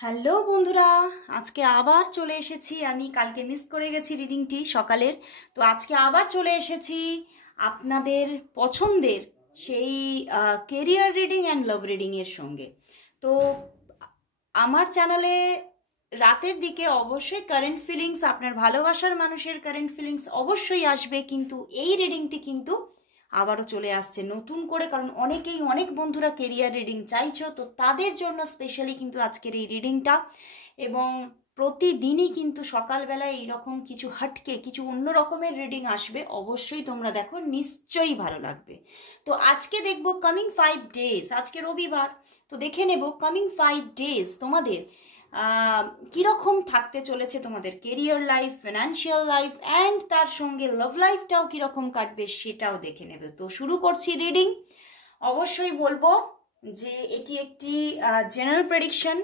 Hello বন্ধুরা, আজকে আবার চলে এসেছি। আমি কালকে মিস করে গেছি রিডিংটি সকালের, তো আজকে আবার চলে এসেছি আপনাদের পছন্দের সেই কেরিয়ার রিডিং অ্যান্ড লাভ রিডিংয়ের সঙ্গে। তো আমার চ্যানেলে রাতের দিকে অবশ্যই কারেন্ট ফিলিংস, আপনার ভালোবাসার মানুষের কারেন্ট ফিলিংস অবশ্যই আসবে, কিন্তু এই রিডিংটি কিন্তু আবারও চলে আসছে নতুন করে, কারণ অনেক বন্ধুরা কেরিয়ার রিডিং চাইছো, তো তাদের জন্য স্পেশালি কিন্তু আজকের এই রিডিংটা। এবং প্রতিদিনই কিন্তু সকালবেলায় এইরকম কিছু হাটকে কিছু অন্য রকমের রিডিং আসবে, অবশ্যই তোমরা দেখো, নিশ্চয়ই ভালো লাগবে। তো আজকে দেখবো কামিং 5 ডেজ, আজকে রবিবার, তো দেখে নেব কামিং 5 ডেজ তোমাদের কীরকম থাকতে চলেছে, তোমাদের career life, financial life and তার সঙ্গে লাভ লাইফটাও কীরকম কাটবে সেটাও দেখে নেবে। তো শুরু করছি রিডিং। অবশ্যই বলবো যে এটি একটি জেনারেল প্রেডিকশন,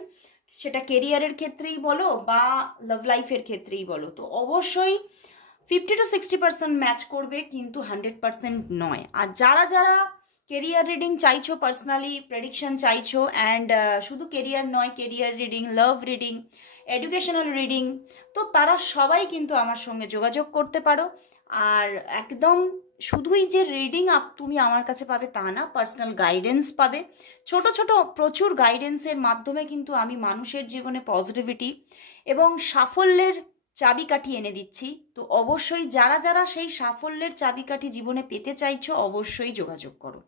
সেটা কেরিয়ারের ক্ষেত্রেই বলো বা লাভ লাইফের ক্ষেত্রেই বলো, তো অবশ্যই 50 to 60% ম্যাচ করবে, কিন্তু 100% নয়। আর যারা যারা কেরিয়ার রিডিং চাইছো, পার্সোনালি প্রেডিকশন চাইছো, অ্যান্ড শুধু কেরিয়ার নয়, career reading, love reading, educational reading, তো তারা সবাই কিন্তু আমার সঙ্গে যোগাযোগ করতে পারো। আর একদম শুধুই যে রিডিং তুমি আমার কাছে পাবে তা না, পার্সোনাল গাইডেন্স পাবে। ছোট ছোট প্রচুর গাইডেন্সের মাধ্যমে কিন্তু আমি মানুষের জীবনে পজিটিভিটি এবং সাফল্যের চাবিকাঠি এনে দিচ্ছি। তো অবশ্যই যারা যারা সেই সাফল্যের চাবিকাঠি জীবনে পেতে চাইছো, অবশ্যই যোগাযোগ করো।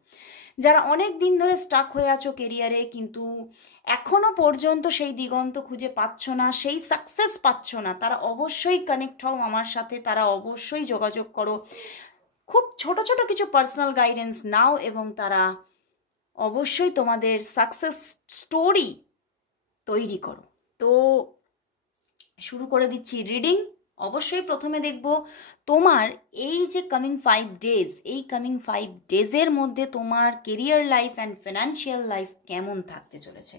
যারা অনেক দিন ধরে স্টাক হয়ে আছো কেরিয়ারে, কিন্তু এখনো পর্যন্ত সেই দিগন্ত খুঁজে পাচ্ছ না, সেই সাকসেস পাচ্ছ না, তারা অবশ্যই কানেক্ট হও আমার সাথে, তারা অবশ্যই যোগাযোগ করো। খুব ছোট ছোট কিছু পার্সোনাল গাইডেন্স নাও এবং তারা অবশ্যই তোমাদের সাকসেস স্টোরি তৈরি করো। তো শুরু করে দিচ্ছি রিডিং। অবশ্যই প্রথমে দেখব তোমার এই যে কামিং 5 ডেজ, এই কামিং 5 ডেজের মধ্যে তোমার career life and financial life কেমন থাকতে চলেছে।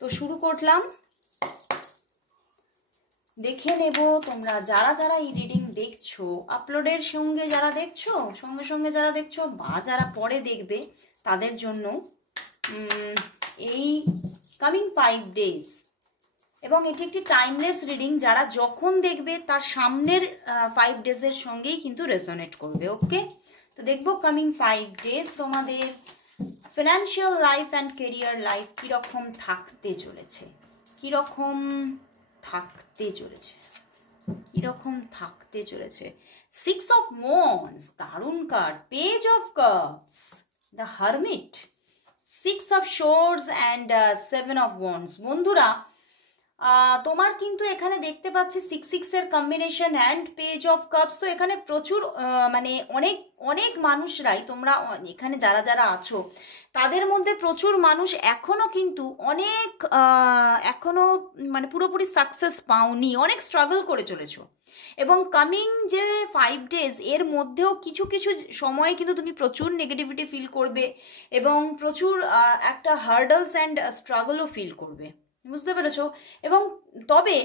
তো শুরু করলাম, দেখে নেব তোমরা যারা যারা এই রিডিং দেখছো, আপলোডের সঙ্গে যারা দেখছো, সঙ্গে সঙ্গে যারা দেখছো বা যারা পরে দেখবে, তাদের জন্য এই কামিং 5 ডেজ। এবং এটি একটি টাইমলেস রিডিং, যারা যখন দেখবে তার সামনের 5 ডেজের সঙ্গেই কিন্তু রেজোনেট করবে। ওকে, তো দেখবো কামিং 5 ডেজ তোমাদের financial life and career life কীরকম থাকতে চলেছে, কীরকম থাকতে চলেছে, কীরকম থাকতে চলেছে। 6 of Wands, দারুণ card, page of cups, the hermit, 6 of Swords and 7 of Wands। বন্ধুরা, তোমার কিন্তু এখানে দেখতে পাচ্ছি 6 এর combination and page of cups. তো এখানে প্রচুর মানে অনেক মানুষরাই, তোমরা এখানে যারা যারা আছো তাদের মধ্যে প্রচুর মানুষ এখনও কিন্তু এখনও মানে পুরোপুরি সাকসেস পাওনি, অনেক স্ট্রাগল করে চলেছো। এবং কামিং যে 5 ডেজ এর মধ্যেও কিছু কিছু সময় কিন্তু তুমি প্রচুর নেগেটিভিটি ফিল করবে এবং প্রচুর একটা হার্ডলস অ্যান্ড স্ট্রাগলও ফিল করবে, বুঝতে পেরেছো। এবং তবে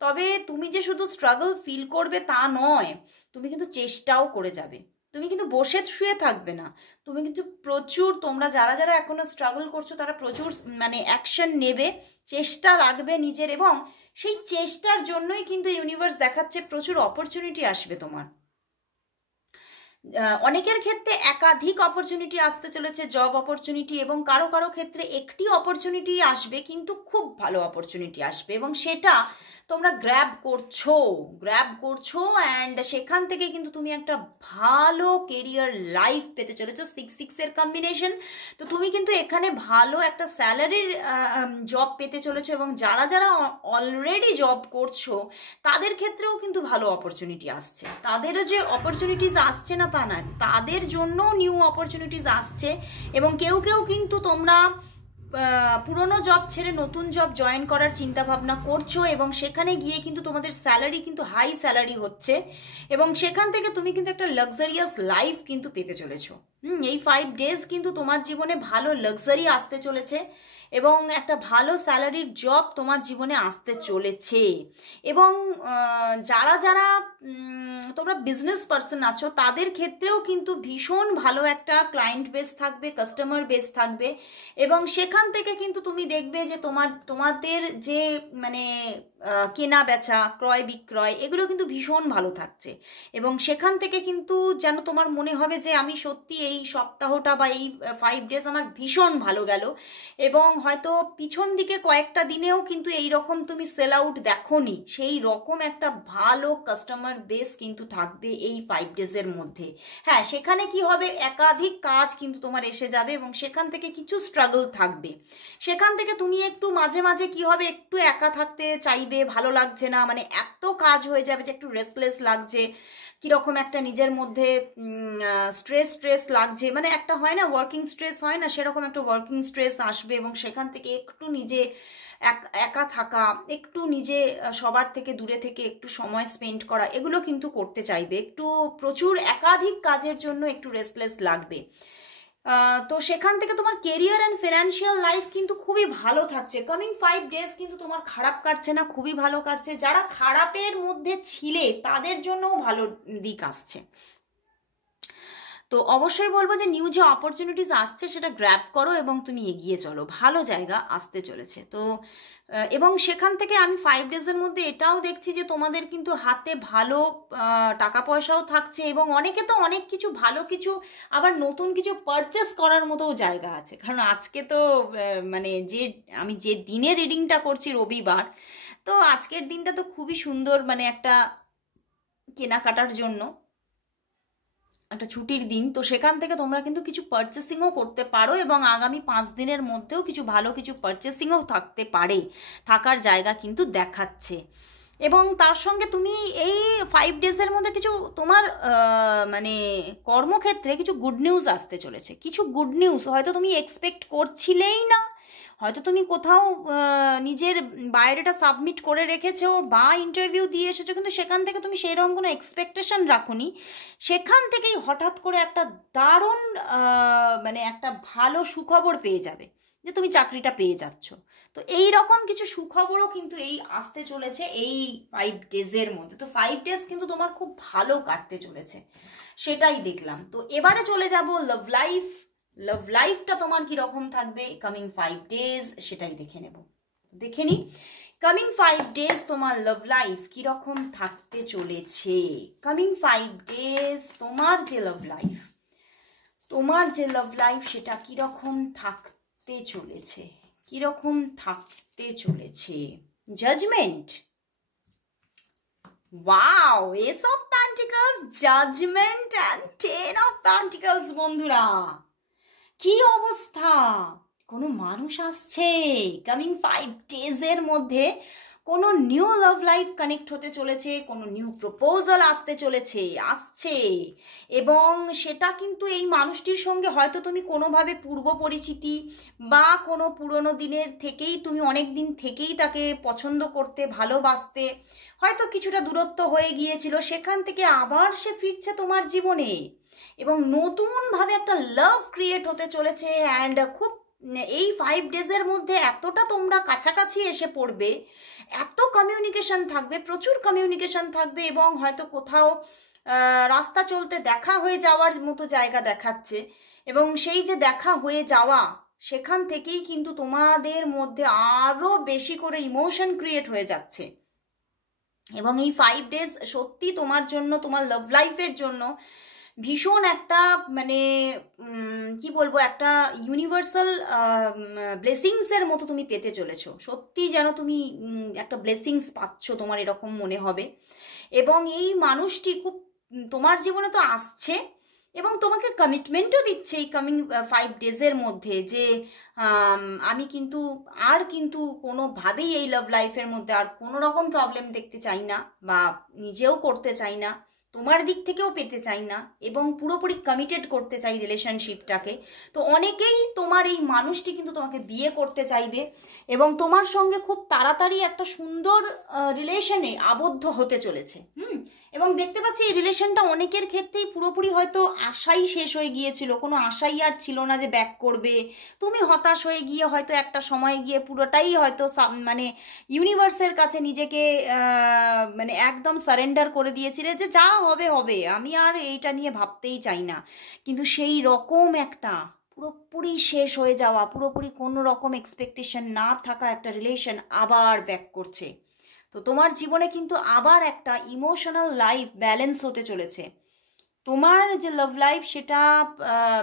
তবে তুমি যে শুধু স্ট্রাগল ফিল করবে তা নয়, তুমি কিন্তু চেষ্টাও করে যাবে, তুমি কিন্তু বসে শুয়ে থাকবে না, তুমি কিন্তু প্রচুর, তোমরা যারা যারা এখনো স্ট্রাগল করছো তারা প্রচুর মানে অ্যাকশন নেবে, চেষ্টা রাখবে নিজের, এবং সেই চেষ্টার জন্যই কিন্তু ইউনিভার্স দেখাচ্ছে প্রচুর অপরচুনিটি আসবে তোমার। অনেকের ক্ষেত্রে একাধিক অপরচুনিটি আসতে চলেছে, জব অপরচুনিটি, এবং কারো কারো ক্ষেত্রে একটি অপরচুনিটি আসবে, কিন্তু খুব ভালো অপরচুনিটি আসবে এবং সেটা তোমরা গ্র্যাব করছো অ্যান্ড সেখান থেকে কিন্তু তুমি একটা ভালো কেরিয়ার লাইফ পেতে চলেছো। 6 এর কম্বিনেশন, তো তুমি কিন্তু এখানে ভালো একটা স্যালারির জব পেতে চলেছো, এবং যারা যারা অলরেডি জব করছো তাদের ক্ষেত্রেও কিন্তু ভালো অপরচুনিটি আসছে, তাদেরও যে অপরচুনিটিস আসছে না তা না, তাদের জন্য নিউ অপরচুনিটিস আসছে। এবং কেউ কেউ কিন্তু তোমরা পুরনো জব ছেড়ে নতুন জব জয়েন করার চিন্তা ভাবনা করছো, এবং সেখানে গিয়ে কিন্তু তোমাদের স্যালারি কিন্তু হাই স্যালারি হচ্ছে, এবং সেখান থেকে তুমি কিন্তু একটা লাক্সারিয়াস লাইফ কিন্তু পেতে চলেছো। এই 5 ডেজ কিন্তু তোমার জীবনে ভালো লাক্সারি আসতে চলেছে, এবং একটা ভালো স্যালারির জব তোমার জীবনে আসতে চলেছে। এবং যারা যারা তোমরা বিজনেস পার্সন আছো তাদের ক্ষেত্রেও কিন্তু ভীষণ ভালো একটা ক্লায়েন্ট বেস থাকবে, কাস্টমার বেস থাকবে, এবং সেখান থেকে কিন্তু তুমি দেখবে যে তোমাদের যে মানে কেনা বেচা, ক্রয় বিক্রয়, এগুলো কিন্তু ভীষণ ভালো থাকছে। এবং সেখান থেকে কিন্তু যেন তোমার মনে হবে যে আমি সত্যি এই সপ্তাহটা বা এই 5 ডেজ আমার ভীষণ ভালো গেল। এবং হয়তো পিছন দিকে কয়েকটা দিনেও কিন্তু এই রকম তুমি সেল আউট দেখোনি, সেই রকম একটা ভালো কাস্টমার বেস কিন্তু থাকবে এই 5 ডেজের মধ্যে। হ্যাঁ, সেখানে কি হবে, একাধিক কাজ কিন্তু তোমার এসে যাবে এবং সেখান থেকে কিছু স্ট্রাগল থাকবে। সেখান থেকে তুমি একটু মাঝে মাঝে কি হবে, একটু একা থাকতে চাইবে, ভালো লাগছে না, মানে এত কাজ হয়ে যাবে যে একটু রেস্টলেস লাগছে, কীরকম একটা নিজের মধ্যে স্ট্রেস লাগছে, মানে একটা হয় না ওয়ার্কিং স্ট্রেস হয় না, সেরকম একটা ওয়ার্কিং স্ট্রেস আসবে। এবং সেখান থেকে একটু নিজে একা থাকা, একটু নিজে সবার থেকে দূরে থেকে একটু সময় স্পেন্ড করা, এগুলো কিন্তু করতে চাইবে। একটু প্রচুর একাধিক কাজের জন্য একটু রেস্টলেস লাগবে। তো সেখান থেকে তোমার কেরিয়ার অ্যান্ড ফিনান্সিয়াল লাইফ কিন্তু খুবই ভালো থাকছে। কামিং 5 ডেজ কিন্তু তোমার খারাপ কাটছে না, খুবই ভালো কাটছে। যারা খারাপের মধ্যে ছিলে তাদের জন্যও ভালো দিক আসছে। তো অবশ্যই বলবো যে নিউ যে অপরচুনিটিস আসছে সেটা গ্র্যাব করো এবং তুমি এগিয়ে চলো, ভালো জায়গা আসতে চলেছে। তো এবং সেখান থেকে আমি 5 ডেজের মধ্যে এটাও দেখছি যে তোমাদের কিন্তু হাতে ভালো টাকা পয়সাও থাকছে, এবং অনেকে তো অনেক কিছু ভালো কিছু আবার নতুন কিছু পারচেস করার মতোও জায়গা আছে। কারণ আজকে তো মানে আমি যে দিনে রিডিংটা করছি রবিবার, তো আজকের দিনটা তো খুবই সুন্দর, মানে একটা কেনাকাটার জন্য একটা ছুটির দিন। তো সেখান থেকে তোমরা কিন্তু কিছু পারচেসিংও করতে পারো, এবং আগামী 5 দিনের মধ্যেও কিছু ভালো কিছু পারচেসিংও থাকতে পারে, থাকার জায়গা কিন্তু দেখাচ্ছে। এবং তার সঙ্গে তুমি এই 5 ডেজের মধ্যে কিছু তোমার মানে কর্মক্ষেত্রে কিছু গুড নিউজ আসতে চলেছে। কিছু গুড নিউজ হয়তো তুমি এক্সপেক্ট করছিলেই না, হয়তো তুমি কোথাও নিজের বায়োডাটা সাবমিট করে রেখেছো বা ইন্টারভিউ দিয়ে এসেছো, কিন্তু সেখান থেকে তুমি সেরকম কোনো এক্সপেকটেশন রাখোনি। সেখান থেকেই হঠাৎ করে একটা দারুণ মানে একটা ভালো সুখবর পেয়ে যাবে যে তুমি চাকরিটা পেয়ে যাচ্ছ। তো এই রকম কিছু সুখবরও কিন্তু এই আসতে চলেছে এই 5 ডেজের মধ্যে। তো 5 ডেজ কিন্তু তোমার খুব ভালো কাটতে চলেছে, সেটাই দেখলাম। তো এবারে চলে যাব লাভ লাইফটা তোমার কিরকম থাকবে কামিং 5 ডেজ, সেটাই দেখে নেব। দেখে নি কামিং 5 ডেজ তোমার লাভ লাইফ কিরকম থাকতে চলেছে। কামিং 5 ডেজ তোমার যে লাভ লাইফ সেটা কিরকম থাকতে চলেছে, কিরকম থাকতে চলেছে। Judgement, wow, ace of pentacles, judgement and 10 of pentacles. বন্ধুরা, কি অবস্থা, কোনো মানুষ আসছে কামিং 5 ডেজের মধ্যে, কোনো নিউ লাভ লাইফ কানেক্ট হতে চলেছে, কোনো নিউ প্রপোজাল আসতে চলেছে, আসছে। এবং সেটা কিন্তু এই মানুষটির সঙ্গে হয়তো তুমি কোনোভাবে পূর্ব পরিচিতি বা কোনো পুরনো দিনের থেকেই তুমি অনেক দিন থেকেই তাকে পছন্দ করতে, ভালোবাসতে, হয়তো কিছুটা দূরত্ব হয়ে গিয়েছিল, সেখান থেকে আবার সে ফিরছে তোমার জীবনে, এবং নতুনভাবে একটা লাভ ক্রিয়েট হতে চলেছে। অ্যান্ড খুব এই 5 ডেজের মধ্যে এতটা তোমরা কাছাকাছি এসে পড়বে, এত কমিউনিকেশন থাকবে, প্রচুর কমিউনিকেশন থাকবে, এবং হয়তো কোথাও রাস্তা চলতে দেখা হয়ে যাওয়ার মতো জায়গা দেখাচ্ছে। এবং সেই যে দেখা হয়ে যাওয়া, সেখান থেকেই কিন্তু তোমাদের মধ্যে আরও বেশি করে ইমোশন ক্রিয়েট হয়ে যাচ্ছে। এবং এই 5 ডেজ সত্যি তোমার জন্য, তোমার লাভ লাইফের জন্য ভীষণ একটা মানে কি বলবো, একটা ইউনিভার্সাল ব্লেসিংসের মতো তুমি পেতে চলেছো। সত্যি যেন তুমি একটা ব্লেসিংস পাচ্ছ, তোমার এরকম মনে হবে। এবং এই মানুষটি খুব তোমার জীবনে তো আসছে, এবং তোমাকে কমিটমেন্টও দিচ্ছে এই কামিং 5 ডেজের মধ্যে যে আমি কিন্তু কোনোভাবেই এই লাভ লাইফের মধ্যে আর কোনো রকম প্রবলেম দেখতে চাই না, বা নিজেও করতে চাই না, তোমার দিক থেকেও পেতে চাই না, এবং পুরোপুরি কমিটেড করতে চাই রিলেশনশিপটাকে। তো অনেকেই তোমার এই মানুষটি কিন্তু তোমাকে বিয়ে করতে চাইবে, এবং তোমার সঙ্গে খুব তাড়াতাড়ি একটা সুন্দর রিলেশনে আবদ্ধ হতে চলেছে। এবং দেখতে পাচ্ছি এই রিলেশনটা অনেকের ক্ষেত্রেই পুরোপুরি হয়তো আশাই শেষ হয়ে গিয়েছিল, কোনো আশাই আর ছিল না যে ব্যাক করবে। তুমি হতাশ হয়ে গিয়ে হয়তো একটা সময় গিয়ে পুরোটাই হয়তো মানে ইউনিভার্সের কাছে নিজেকে মানে একদম সারেন্ডার করে দিয়েছিলে যে যা হবে হবে, আমি আর এইটা নিয়ে ভাবতেই চাই না। কিন্তু সেই রকম একটা পুরোপুরি শেষ হয়ে যাওয়া, পুরোপুরি কোনো রকম এক্সপেকটেশন না থাকা একটা রিলেশন আবার ব্যাক করছে। তো তোমার জীবনে কিন্তু আবার একটা ইমোশনাল লাইফ ব্যালেন্স হতে চলেছে। তোমার যে লাভ লাইফ সেটা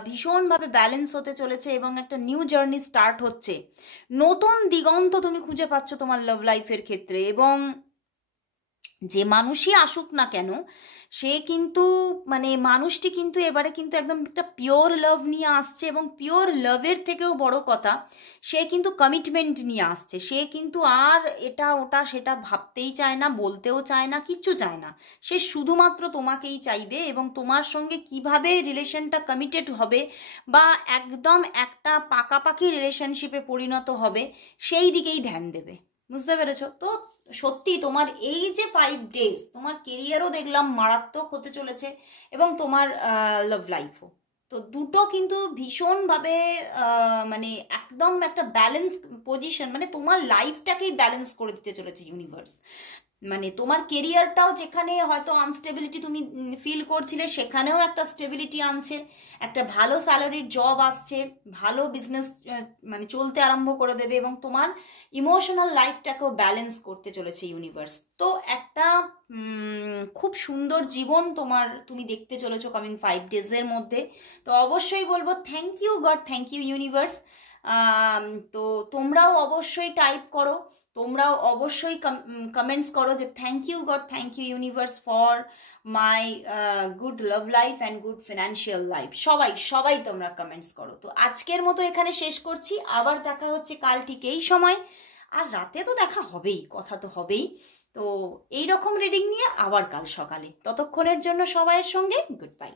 ভীষণভাবে ব্যালেন্স হতে চলেছে এবং একটা নিউ জার্নি স্টার্ট হচ্ছে। নতুন দিগন্ত তুমি খুঁজে পাচ্ছ তোমার লাভ লাইফের ক্ষেত্রে, এবং যে মানুষই আসুক না কেন সে কিন্তু মানে মানুষটি কিন্তু এবারে কিন্তু একদম একটা পিওর লাভ নিয়ে আসছে, এবং পিওর লাভের থেকেও বড় কথা সে কিন্তু কমিটমেন্ট নিয়ে আসছে। সে কিন্তু আর এটা ওটা সেটা ভাবতেই চায় না, বলতেও চায় না, কিচ্ছু চায় না। সে শুধুমাত্র তোমাকেই চাইবে এবং তোমার সঙ্গে কিভাবে রিলেশনটা কমিটেড হবে বা একদম একটা পাকাপাকি রিলেশনশিপে পরিণত হবে সেই দিকেই ধ্যান দেবে। বুঝতে পেরেছো তো? সত্যি তোমার এই যে 5 days তোমার কেরিয়ারও দেখলাম মারাত্মক হতে চলেছে এবং তোমার লাভ লাইফও। তো দুটো কিন্তু ভীষণভাবে মানে একদম একটা ব্যালেন্স পজিশন, মানে তোমার লাইফটাকেই ব্যালেন্স করে দিতে চলেছে ইউনিভার্স। মানে তোমার কেরিয়ারটাও যেখানে হয়তো আনস্টেবিলিটি তুমি ফিল করছিলে সেখানেও একটা স্টেবিলিটি আনছে, একটা ভালো স্যালারির জব আসছে, ভালো বিজনেস মানে চলতে আরম্ভ করে দেবে, এবং তোমার ইমোশনাল লাইফটাকেও ব্যালেন্স করতে চলেছে ইউনিভার্স। তো একটা খুব সুন্দর জীবন তোমার তুমি দেখতে চলেছো কামিং 5 days-এর মধ্যে। তো অবশ্যই বলবো thank you God, thank you universe. তো তোমরাও অবশ্যই টাইপ করো, তোমরাও অবশ্যই কমেন্টস করো যে thank you God, thank you universe for my good love life and good financial life. সবাই সবাই তোমরা কমেন্টস করো। তো আজকের মতো এখানে শেষ করছি, আবার দেখা হচ্ছে কাল ঠিক এই সময়, আর রাতে তো দেখা হবেই, কথা তো হবেই। তো এই রকম রিডিং নিয়ে আবার কাল সকালে, ততক্ষণের জন্য সবাইয়ের সঙ্গে গুড বাই।